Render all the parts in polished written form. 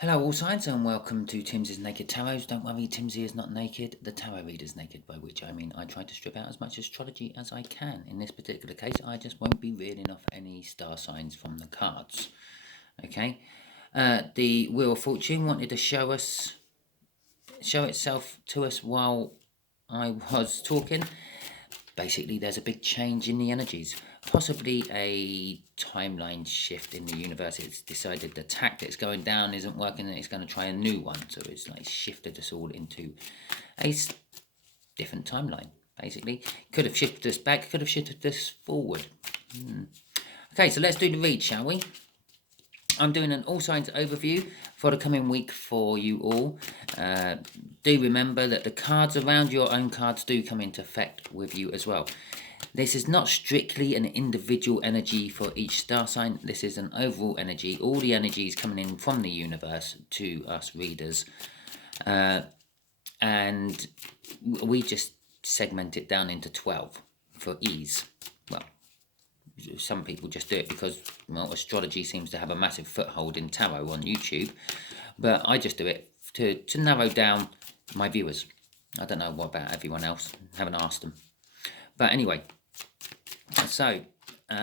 Hello all signs and welcome to Timsy's Naked Tarot. Don't worry, Timsy is not naked, the tarot reader's naked, by which I mean I try to strip out as much astrology as I can. In this particular case, I just won't be reeling off any star signs from the cards. Okay, the Wheel of Fortune wanted to show itself to us while I was talking. Basically, there's a big change in the energies, possibly a timeline shift in the universe. It's decided the tack that's going down isn't working and it's going to try a new one. So it's like shifted us all into a different timeline, basically. Could have shifted us back, could have shifted us forward. Okay, so let's do the read, shall we? I'm doing an all signs overview for the coming week for you all. Do remember that the cards around your own cards do come into effect with you as well. This is not strictly an individual energy for each star sign. This is an overall energy. All the energies coming in from the universe to us readers. And we just segment it down into 12 for ease. Well, some people just do it because, well, astrology seems to have a massive foothold in tarot on YouTube. But I just do it to narrow down my viewers. I don't know what about everyone else. Haven't asked them. But anyway, so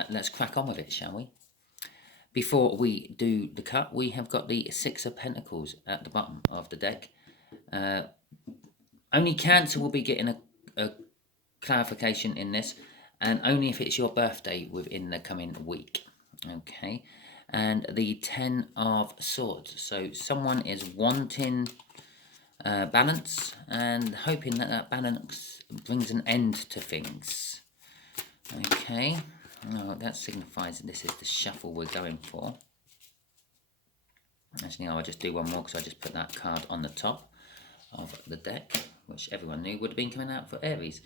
let's crack on with it, shall we? Before we do the cut, we have got the Six of Pentacles at the bottom of the deck. Only Cancer will be getting a clarification in this, and only if it's your birthday within the coming week. Okay, and the Ten of Swords. So someone is wanting balance and hoping that that balance brings an end to things. Okay, that signifies that this is the shuffle we're going for. Actually, I'll just do one more because I just put that card on the top of the deck, which everyone knew would have been coming out for Aries.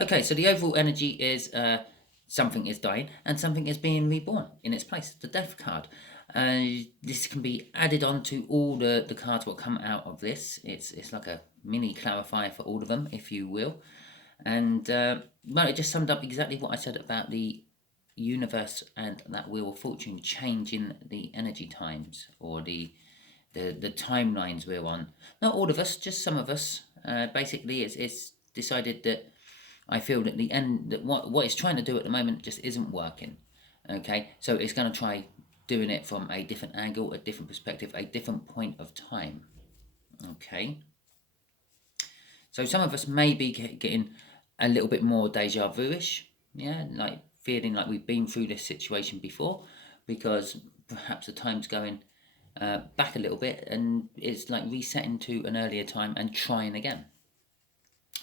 Okay, so the overall energy is something is dying and something is being reborn in its place, the Death card. This can be added on to all the cards that come out of this. It's like a mini clarifier for all of them, if you will. And, well, it just summed up exactly what I said about the universe and that Wheel of Fortune changing the energy times or the timelines we're on. Not all of us, just some of us. Basically, it's decided that I feel that the end that what it's trying to do at the moment just isn't working. Okay, so it's going to try doing it from a different angle, a different perspective, a different point of time. Okay, so some of us may be getting a little bit more deja vu-ish, yeah, like feeling like we've been through this situation before, because perhaps the time's going back a little bit and it's like resetting to an earlier time and trying again.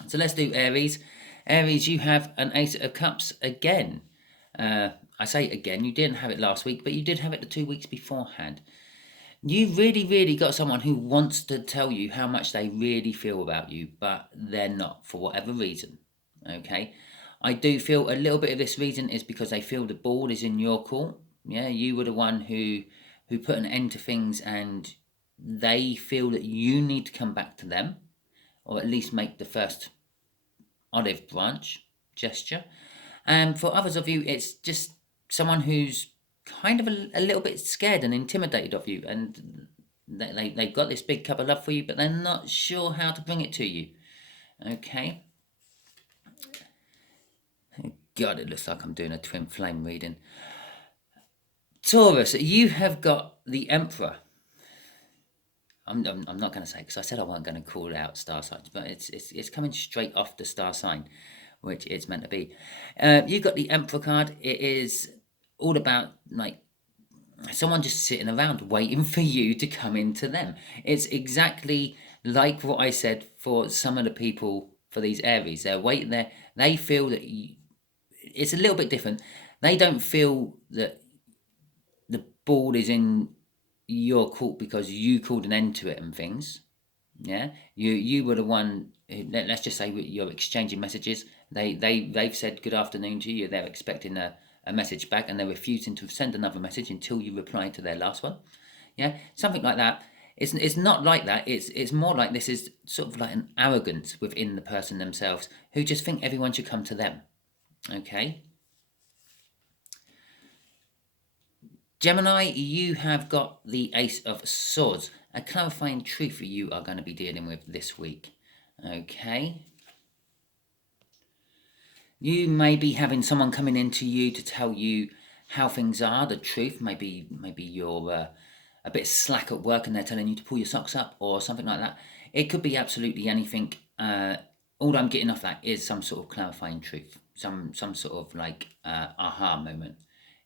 So let's do Aries. Aries, you have an Ace of Cups again. I say again, you didn't have it last week, but you did have it the 2 weeks beforehand. You really got someone who wants to tell you how much they really feel about you, but they're not for whatever reason. Okay, I do feel a little bit of this reason is because they feel the ball is in your court. Yeah, you were the one who put an end to things, and they feel that you need to come back to them, or at least make the first olive branch gesture. And for others of you, it's just someone who's kind of a little bit scared and intimidated of you, and they've got this big cup of love for you, but they're not sure how to bring it to you. Okay. God, it looks like I'm doing a twin flame reading. Taurus, you have got the Emperor. I'm not going to say, because I said I wasn't going to call out star signs, but it's coming straight off the star sign, which it's meant to be. You've got the Emperor card. It is all about like someone just sitting around waiting for you to come into them. It's exactly like what I said for some of the people for these Aries. They're waiting there. They feel that it's a little bit different. They don't feel that the ball is in your court because you called an end to it and things. Yeah, you were the one. Let's just say you're exchanging messages. They've said good afternoon to you. They're expecting a message back, and they're refusing to send another message until you reply to their last one. Yeah, something like that. It's not like that. It's more like this is sort of like an arrogance within the person themselves who just think everyone should come to them. Okay. Gemini, you have got the Ace of Swords, a clarifying truth you are going to be dealing with this week. Okay. You may be having someone coming into you to tell you how things are, the truth. Maybe you're a bit slack at work and they're telling you to pull your socks up or something like that. It could be absolutely anything. All I'm getting off that is some sort of clarifying truth, some sort of like aha moment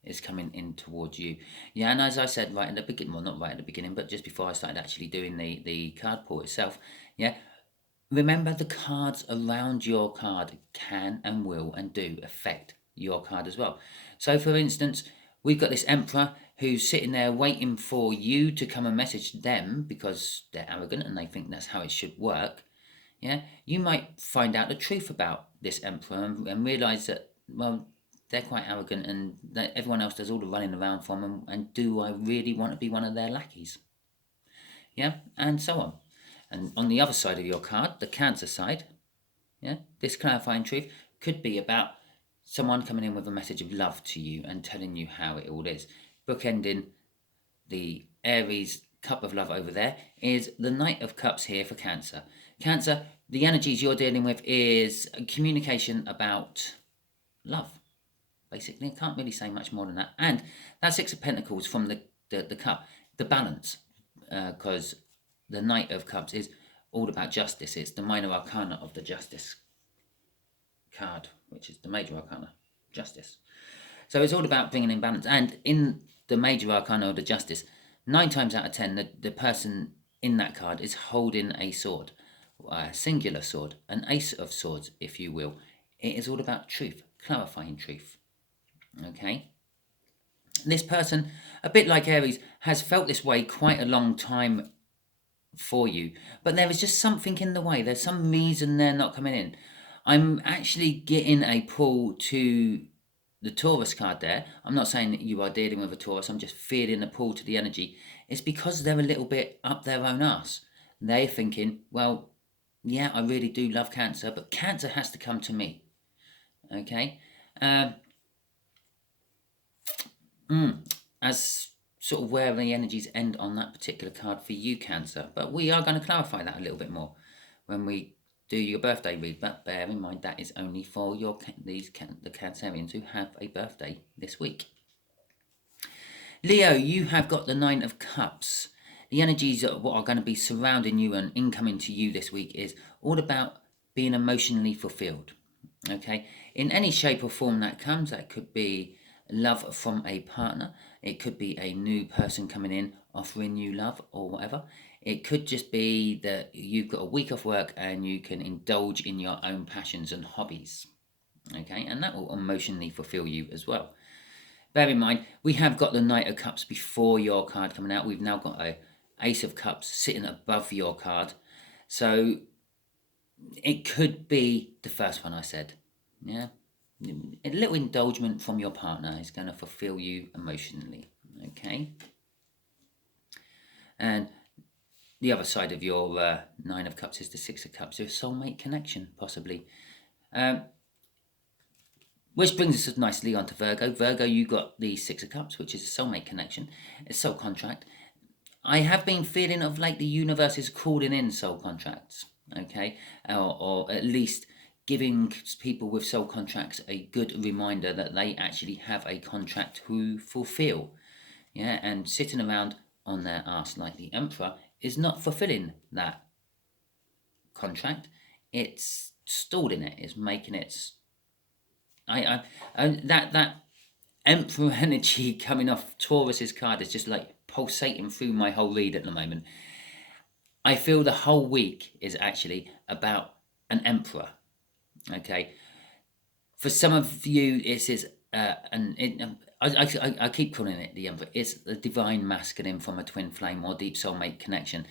is coming in towards you. Yeah, and as I said right at the beginning, well, not right at the beginning, but just before I started actually doing the card pull itself, yeah, remember the cards around your card can and will and do affect your card as well. So, for instance, we've got this Emperor who's sitting there waiting for you to come and message them because they're arrogant and they think that's how it should work. Yeah, you might find out the truth about this Emperor and realize that, well, they're quite arrogant and that everyone else does all the running around for them. And do I really want to be one of their lackeys? Yeah, and so on. And on the other side of your card, the Cancer side, yeah, this clarifying truth could be about someone coming in with a message of love to you and telling you how it all is. Bookending the Aries cup of love over there is the Knight of Cups here for Cancer. Cancer, the energies you're dealing with is communication about love. Basically, I can't really say much more than that. And that Six of Pentacles from the cup, the balance, because the Knight of Cups is all about justice. It's the minor arcana of the Justice card, which is the major arcana, Justice. So it's all about bringing in balance. And in the major arcana of the Justice, 9 times out of 10, the person in that card is holding a sword, a singular sword, an ace of swords, if you will. It is all about truth, clarifying truth. Okay? This person, a bit like Aries, has felt this way quite a long time for you, but there is just something in the way. There's some reason they're not coming in. I'm actually getting a pull to the Taurus card there. I'm not saying that you are dealing with a Taurus, I'm just feeling a pull to the energy. It's because they're a little bit up their own arse. They're thinking, well, yeah, I really do love Cancer, but Cancer has to come to me. Okay? As sort of where the energies end on that particular card for you, Cancer. But we are going to clarify that a little bit more when we do your birthday read. But bear in mind that is only for the Cancerians who have a birthday this week. Leo, you have got the Nine of Cups. The energies that what are going to be surrounding you and incoming to you this week is all about being emotionally fulfilled. Okay, in any shape or form that comes, that could be love from a partner, it could be a new person coming in offering you love or whatever. It could just be that you've got a week off work and you can indulge in your own passions and hobbies. Okay, and that will emotionally fulfill you as well. Bear in mind, we have got the Knight of Cups before your card coming out. We've now got a Ace of Cups sitting above your card. So it could be the first one I said. Yeah. A little indulgence from your partner is going to fulfill you emotionally. Okay. And the other side of your Nine of Cups is the Six of Cups. There's a soulmate connection, possibly. Which brings us nicely onto Virgo. Virgo, you got the Six of Cups, which is a soulmate connection. It's soul contract. I have been feeling of late the universe is calling in soul contracts. Okay. Or at least giving people with soul contracts a good reminder that they actually have a contract to fulfill. Yeah, and sitting around on their arse like the Emperor is not fulfilling that contract. It's stalling it. It's making it. That Emperor energy coming off Taurus's card is just like pulsating through my whole read at the moment. I feel the whole week is actually about an Emperor. Okay, for some of you, it is I keep calling it the Emperor. It's the divine masculine from a twin flame or deep soulmate connection.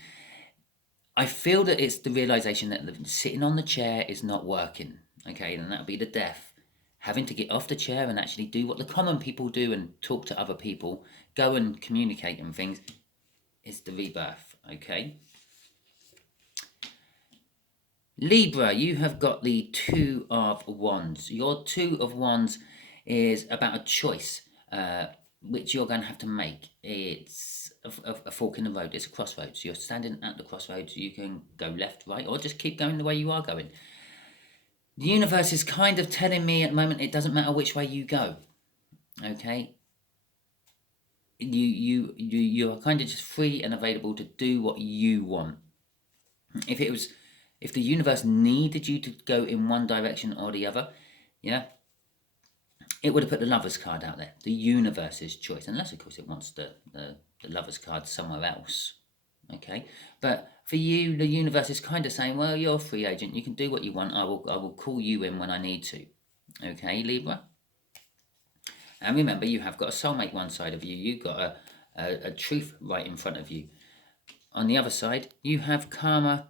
I feel that it's the realization that sitting on the chair is not working. Okay, and that'll be the death. Having to get off the chair and actually do what the common people do and talk to other people, go and communicate and things, is the rebirth. Okay. Libra, you have got the Two of Wands. Your Two of Wands is about a choice which you're going to have to make. It's a fork in the road. It's a crossroads. You're standing at the crossroads. You can go left, right, or just keep going the way you are going. The universe is kind of telling me at the moment it doesn't matter which way you go. Okay? You are kind of just free and available to do what you want. If the universe needed you to go in one direction or the other, yeah, it would have put the Lovers card out there, the universe's choice, unless of course it wants the Lovers card somewhere else. Okay, but for you, the universe is kind of saying, well, you're a free agent. You can do what you want. I will call you in when I need to. Okay, Libra. And remember, you have got a soulmate one side of you. You've got a truth right in front of you. On the other side, you have karma,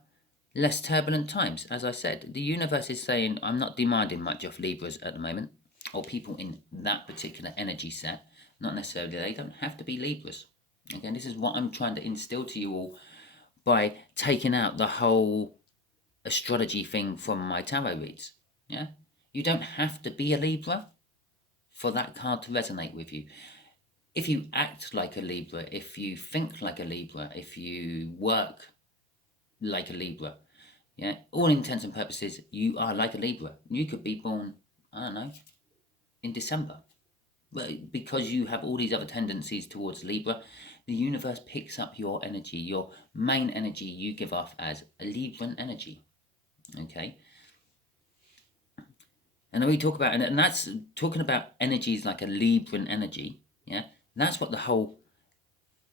less turbulent times. As I said, the universe is saying, I'm not demanding much of Libras at the moment, or people in that particular energy set. Not necessarily, they don't have to be Libras. Okay, this is what I'm trying to instill to you all by taking out the whole astrology thing from my tarot reads. Yeah, you don't have to be a Libra for that card to resonate with you. If you act like a Libra, if you think like a Libra, if you work like a Libra, yeah, all intents and purposes, you are like a Libra. You could be born, I don't know, in December. But because you have all these other tendencies towards Libra, the universe picks up your energy, your main energy you give off as a Libran energy. Okay? And we talk about, and that's talking about energies like a Libran energy, yeah? That's what the whole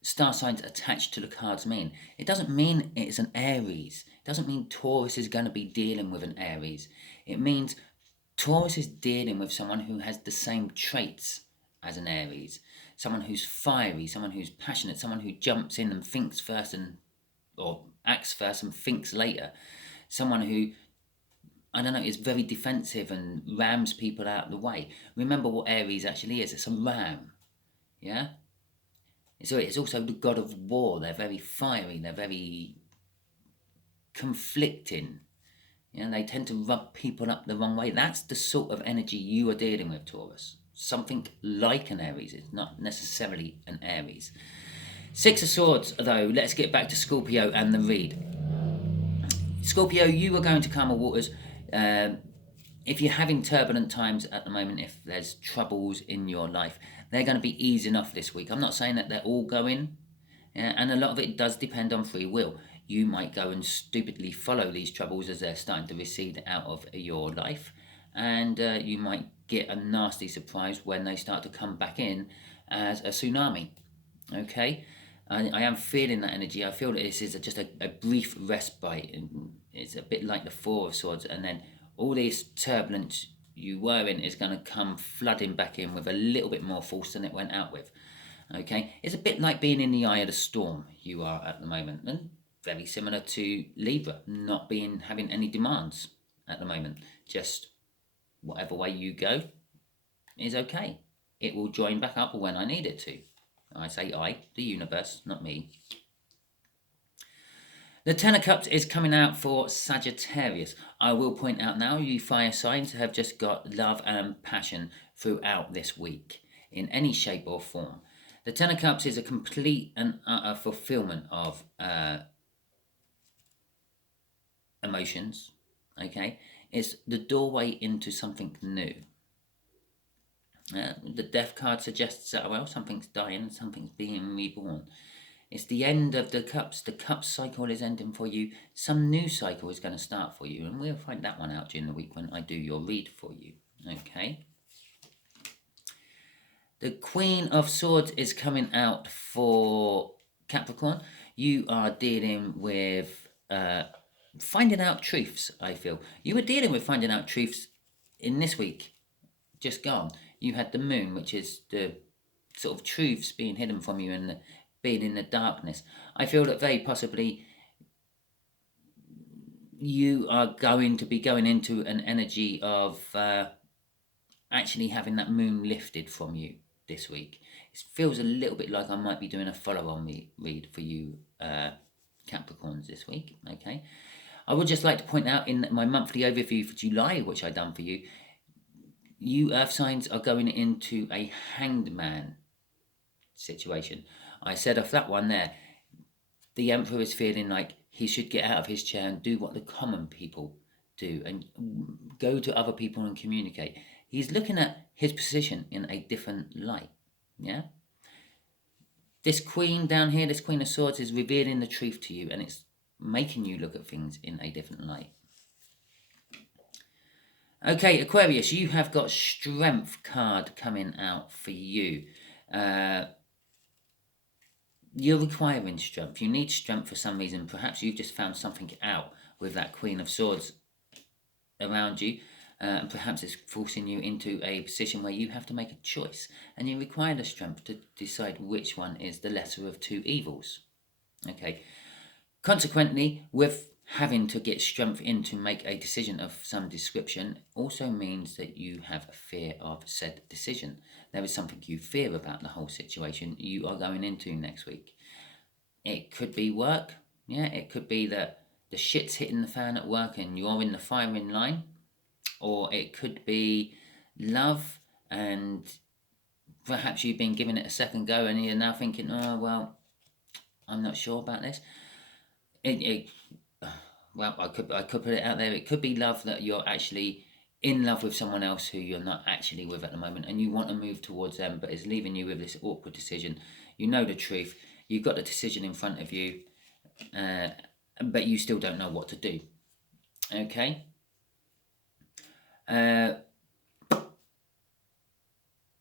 star signs attached to the cards mean. It doesn't mean it's an Aries. It doesn't mean Taurus is going to be dealing with an Aries. It means Taurus is dealing with someone who has the same traits as an Aries. Someone who's fiery, someone who's passionate, someone who jumps in and thinks first or acts first and thinks later. Someone who, I don't know, is very defensive and rams people out of the way. Remember what Aries actually is. It's a ram. Yeah? So it's also the god of war. They're very fiery. They're very conflicting. You know, they tend to rub people up the wrong way. That's the sort of energy you are dealing with, Taurus. Something like an Aries. It's not necessarily an Aries. Six of Swords, though. Let's get back to Scorpio and the read. Scorpio, you are going to calmer waters. If you're having turbulent times at the moment, if there's troubles in your life, they're going to be easing off this week. I'm not saying that they're all going, and a lot of it does depend on free will. You might go and stupidly follow these troubles as they're starting to recede out of your life, and you might get a nasty surprise when they start to come back in as a tsunami. Okay? I am feeling that energy. I feel that this is just a brief respite. It's a bit like the Four of Swords, and then all this turbulence you were in is going to come flooding back in with a little bit more force than it went out with. Okay, it's a bit like being in the eye of the storm you are at the moment, and very similar to Libra, not having any demands at the moment. Just whatever way you go is okay. It will join back up when I need it to. I say I, the universe, not me. The Ten of Cups is coming out for Sagittarius. I will point out now, you fire signs have just got love and passion throughout this week, in any shape or form. The Ten of Cups is a complete and utter fulfillment of emotions, okay? It's the doorway into something new. The Death card suggests that, well, something's dying and something's being reborn. It's the end of the cups. The cup cycle is ending for you. Some new cycle is going to start for you, and we'll find that one out during the week when I do your read for you. Okay. The Queen of Swords is coming out for Capricorn. You are dealing with finding out truths, I feel. You were dealing with finding out truths in this week, just gone. You had the moon, which is the sort of truths being hidden from you and being in the darkness. I feel that very possibly you are going to be going into an energy of actually having that moon lifted from you this week. It feels a little bit like I might be doing a follow-on read for you Capricorns this week, okay? I would just like to point out in my monthly overview for July, which I've done for you, you earth signs are going into a hanged man situation. I said off that one there, the Emperor is feeling like he should get out of his chair and do what the common people do and go to other people and communicate. He's looking at his position in a different light. Yeah? This Queen down here, this Queen of Swords, is revealing the truth to you, and it's making you look at things in a different light. Okay, Aquarius, you have got Strength card coming out for you. You're requiring strength. You need strength for some reason. Perhaps you've just found something out with that Queen of Swords around you. And perhaps it's forcing you into a position where you have to make a choice. And you require the strength to decide which one is the lesser of two evils. Okay. Consequently, with having to get strength in to make a decision of some description also means that you have a fear of said decision. There is something you fear about the whole situation you are going into next week. It could be work. Yeah, it could be that the shit's hitting the fan at work and you're in the firing line. Or it could be love and perhaps you've been giving it a second go and you're now thinking, oh, well, I'm not sure about this. Well, I could put it out there. It could be love, that you're actually in love with someone else who you're not actually with at the moment and you want to move towards them, but it's leaving you with this awkward decision. You know the truth. You've got the decision in front of you, but you still don't know what to do. Okay?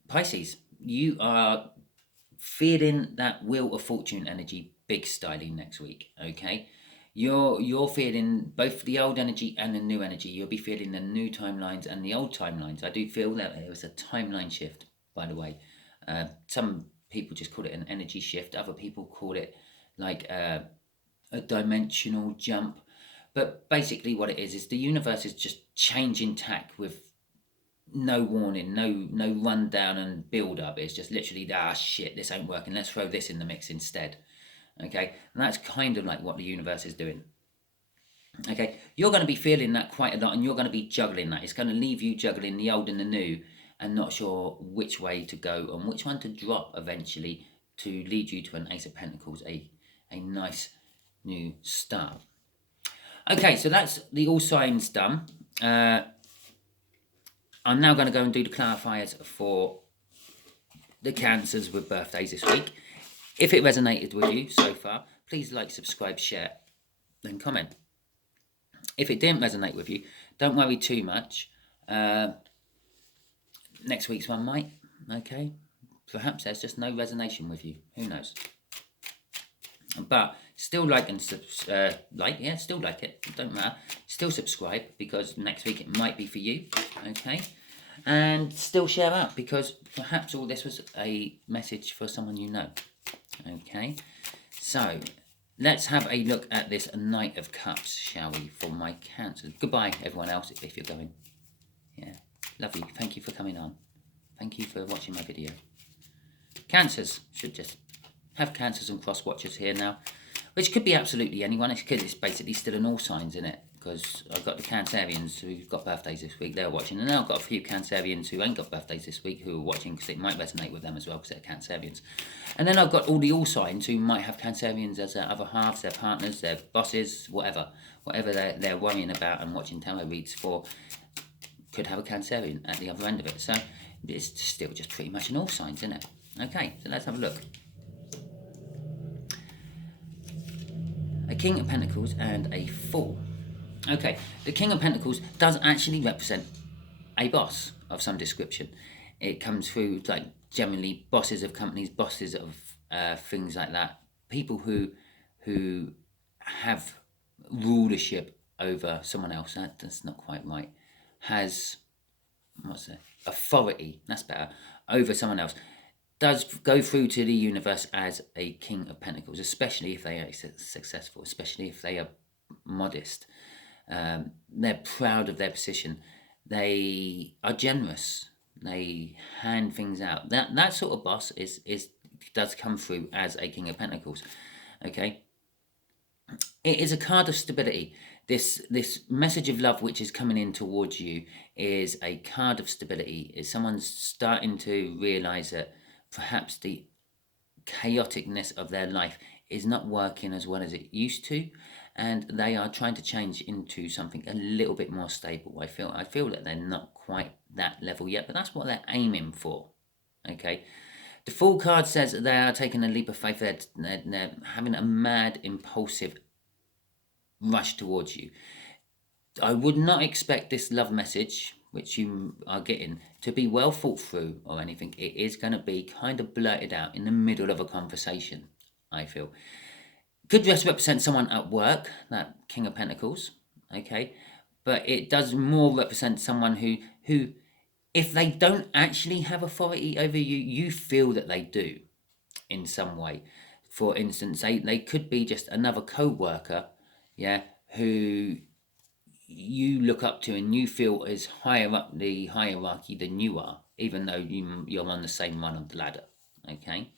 Pisces, you are feeling that Wheel of Fortune energy big styling next week, okay? You're feeling both the old energy and the new energy. You'll be feeling the new timelines and the old timelines. I do feel that there was a timeline shift, by the way. Some people just call it an energy shift. Other people call it like a dimensional jump. But basically what it is the universe is just changing tack with no warning, no rundown and build up. It's just literally, shit, this ain't working. Let's throw this in the mix instead. Okay, and that's kind of like what the universe is doing. Okay, you're going to be feeling that quite a lot and you're going to be juggling that. It's going to leave you juggling the old and the new and not sure which way to go and which one to drop eventually to lead you to an Ace of Pentacles, a nice new start. Okay, so that's the all signs done. I'm now going to go and do the clarifiers for the Cancers with birthdays this week. If it resonated with you so far, please like, subscribe, share, and comment. If it didn't resonate with you, don't worry too much. Next week's one might, okay? Perhaps there's just no resonation with you. Who knows? But still like and still like it. Don't matter. Still subscribe because next week it might be for you. Okay, and still share out because perhaps all this was a message for someone you know. Okay, so let's have a look at this Knight of Cups, shall we? For my Cancers. Goodbye, everyone else, if you're going. Yeah, love you. Thank you for coming on. Thank you for watching my video. Cancers should just have Cancers and cross watchers here now, which could be absolutely anyone. It's basically still in all signs, in it, because I've got the Cancerians who've got birthdays this week, they're watching, and now I've got a few Cancerians who ain't got birthdays this week who are watching because it might resonate with them as well because they're Cancerians. And then I've got all the all signs who might have Cancerians as their other halves, their partners, their bosses, whatever they're worrying about and watching tarot reads for, could have a Cancerian at the other end of it. So it's still just pretty much in all signs, isn't it? Okay, so let's have a look. A King of Pentacles and a Fool. Okay, the King of Pentacles does actually represent a boss of some description. It comes through like generally bosses of companies, bosses of things like that. People who have rulership over someone else. That's not quite right. Has authority. That's better, over someone else. Does go through to the universe as a King of Pentacles, especially if they are successful, especially if they are modest. They're proud of their position. They are generous. They hand things out. That sort of boss does come through as a King of Pentacles. Okay. It is a card of stability. This message of love which is coming in towards you is a card of stability. Is someone's starting to realise that perhaps the chaoticness of their life is not working as well as it used to, and they are trying to change into something a little bit more stable. I feel that they're not quite that level yet, but that's what they're aiming for. Okay. The Fool card says that they are taking a leap of faith. They're having a mad, impulsive rush towards you. I would not expect this love message, which you are getting, to be well thought through or anything. It is going to be kind of blurted out in the middle of a conversation, I feel. Could just represent someone at work, that King of Pentacles, okay? But it does more represent someone who if they don't actually have authority over you, you feel that they do in some way. For instance, they could be just another co-worker, yeah, who you look up to and you feel is higher up the hierarchy than you are, even though you're on the same run of the ladder, okay?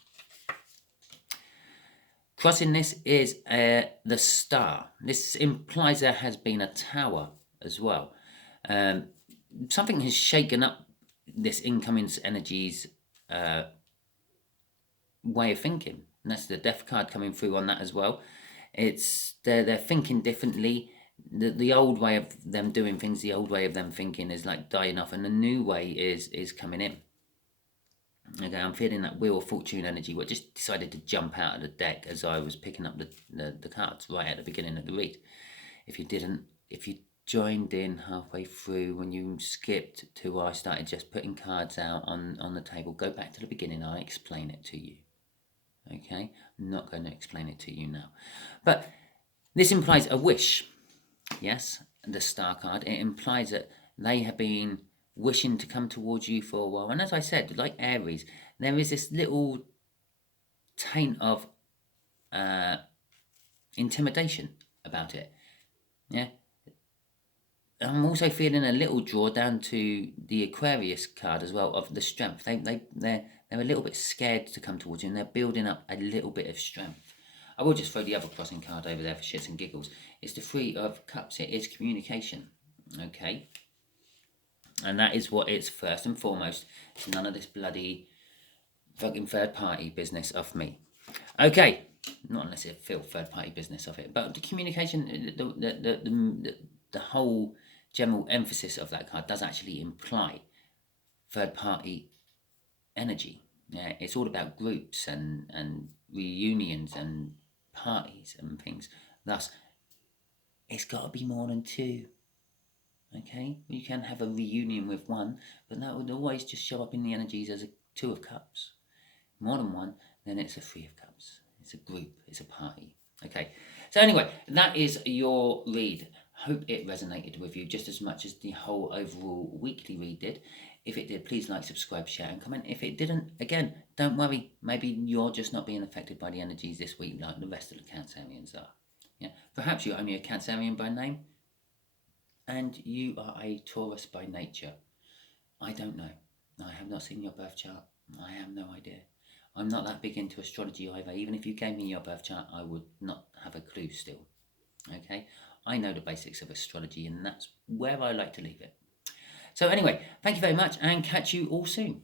Crossing this is the star. This implies there has been a tower as well. Something has shaken up this incoming energy's way of thinking. And that's the Death card coming through on that as well. It's they're thinking differently. The old way of them doing things, the old way of them thinking is like dying off, and the new way is coming in. Okay, I'm feeling that Wheel of Fortune energy. What just decided to jump out of the deck as I was picking up the cards right at the beginning of the read. If you joined in halfway through when you skipped to where I started just putting cards out on the table, go back to the beginning. I'll explain it to you. Okay, I'm not going to explain it to you now. But this implies a wish. Yes, the Star card. It implies that they have been wishing to come towards you for a while. And as I said, like Aries, there is this little taint of intimidation about it. Yeah. I'm also feeling a little draw down to the Aquarius card as well, of the strength. They're a little bit scared to come towards you, and they're building up a little bit of strength. I will just throw the other crossing card over there for shits and giggles. It's the Three of Cups. It is communication. Okay. And that is what it's first and foremost. It's none of this bloody fucking third party business of me. Okay. Not unless it feel third party business of it. But the communication, the whole general emphasis of that card does actually imply third party energy. Yeah, it's all about groups and reunions and parties and things. Thus, it's got to be more than two. Okay, you can have a reunion with one, but that would always just show up in the energies as a Two of Cups. More than one, then it's a Three of Cups. It's a group, it's a party. Okay, so anyway, that is your read. Hope it resonated with you just as much as the whole overall weekly read did. If it did, please like, subscribe, share, and comment. If it didn't, again, don't worry. Maybe you're just not being affected by the energies this week like the rest of the Cancerians are. Yeah, perhaps you're only a Cancerian by name, and you are a Taurus by nature. I don't know. I have not seen your birth chart. I have no idea. I'm not that big into astrology either. Even if you gave me your birth chart, I would not have a clue still. Okay? I know the basics of astrology, and that's where I like to leave it. So anyway, thank you very much, and catch you all soon.